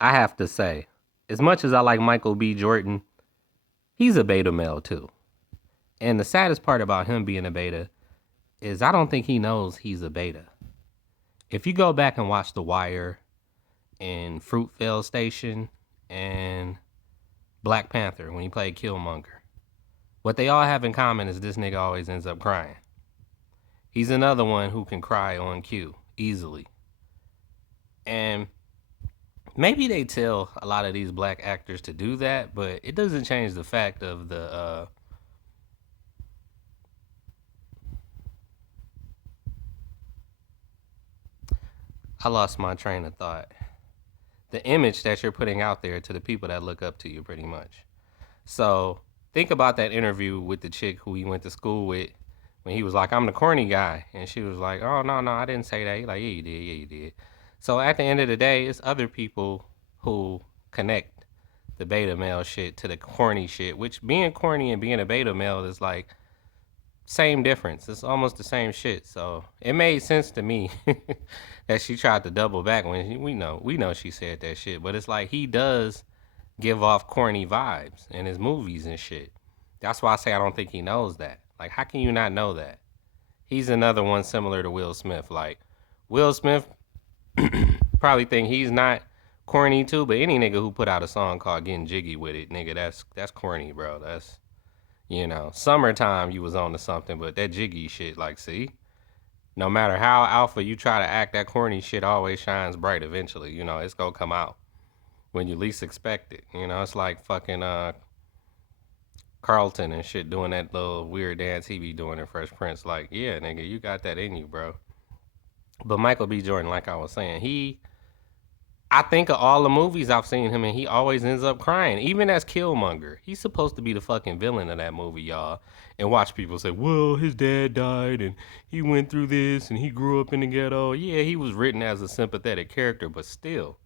I have to say, as much as I like Michael B. Jordan, he's a beta male too. And the saddest part about him being a beta is I don't think he knows he's a beta. If you go back and watch The Wire and Fruitvale Station and Black Panther when he played Killmonger, what they all have in common is this nigga always ends up crying. He's another one who can cry on cue easily. And maybe they tell a lot of these black actors to do that, but it doesn't change the fact of the I lost my train of thought. The image that you're putting out there to the people that look up to you, pretty much. So think about that interview with the chick who he went to school with when he was like, "I'm the corny guy," and she was like, "Oh no, no, I didn't say that." He's like, "Yeah, you did. Yeah, you did." So at the end of the day, it's other people who connect the beta male shit to the corny shit, which being corny and being a beta male is like same difference. It's almost the same shit. So it made sense to me that she tried to double back when we know she said that shit. But it's like he does give off corny vibes in his movies and shit. That's why I say I don't think he knows that. Like, how can you not know that? He's another one similar to Will Smith. Like, Will Smith probably think he's not corny too, but any nigga who put out a song called "Getting Jiggy with It," nigga, that's corny, bro. That's summertime you was on to something, but that jiggy shit, like, see, no matter how alpha you try to act, that corny shit always shines bright eventually. It's gonna come out when you least expect it. It's like fucking Carlton and shit doing that little weird dance he be doing in Fresh Prince. Like, yeah, nigga, you got that in you, bro. But Michael B. Jordan, like I was saying, I think of all the movies I've seen him in, he always ends up crying. Even as Killmonger, he's supposed to be the fucking villain of that movie, y'all. And watch people say, "Well, his dad died, and he went through this, and he grew up in the ghetto." Yeah, he was written as a sympathetic character, but still,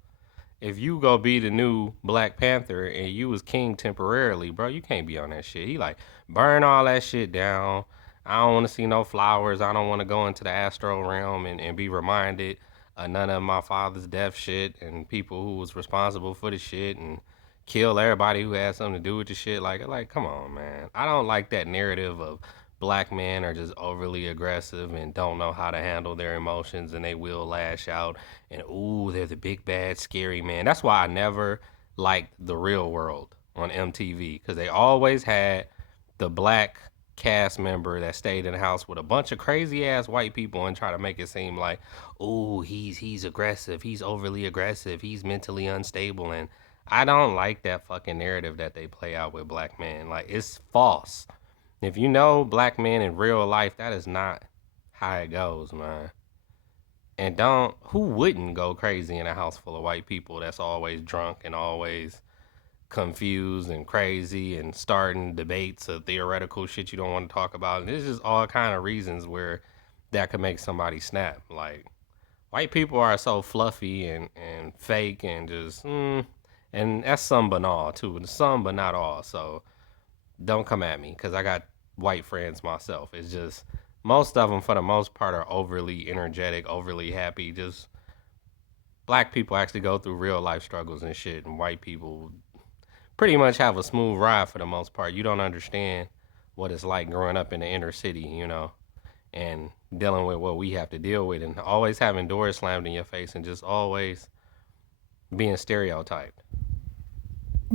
if you go be the new Black Panther and you was king temporarily, bro, you can't be on that shit. He like burn all that shit down. I don't want to see no flowers. I don't want to go into the astral realm and be reminded of none of my father's death shit and people who was responsible for the shit and kill everybody who had something to do with the shit. Like, come on, man. I don't like that narrative of black men are just overly aggressive and don't know how to handle their emotions and they will lash out and ooh, they're the big bad scary man. That's why I never liked The Real World on MTV because they always had the black cast member that stayed in the house with a bunch of crazy ass white people and try to make it seem like, ooh, he's aggressive, he's overly aggressive, he's mentally unstable, and I don't like that fucking narrative that they play out with black men. Like, it's false. If you know black men in real life, that is not how it goes, man. And don't who wouldn't go crazy in a house full of white people that's always drunk and always confused and crazy and starting debates of theoretical shit you don't want to talk about. And there's just all kind of reasons where that could make somebody snap. Like white people are so fluffy and fake and just and that's some but all too. Some but not all. So don't come at me because I got white friends myself. It's just most of them, for the most part, are overly energetic, overly happy. Just black people actually go through real life struggles and shit, and white people pretty much have a smooth ride for the most part. You don't understand what it's like growing up in the inner city, and dealing with what we have to deal with, and always having doors slammed in your face, and just always being stereotyped.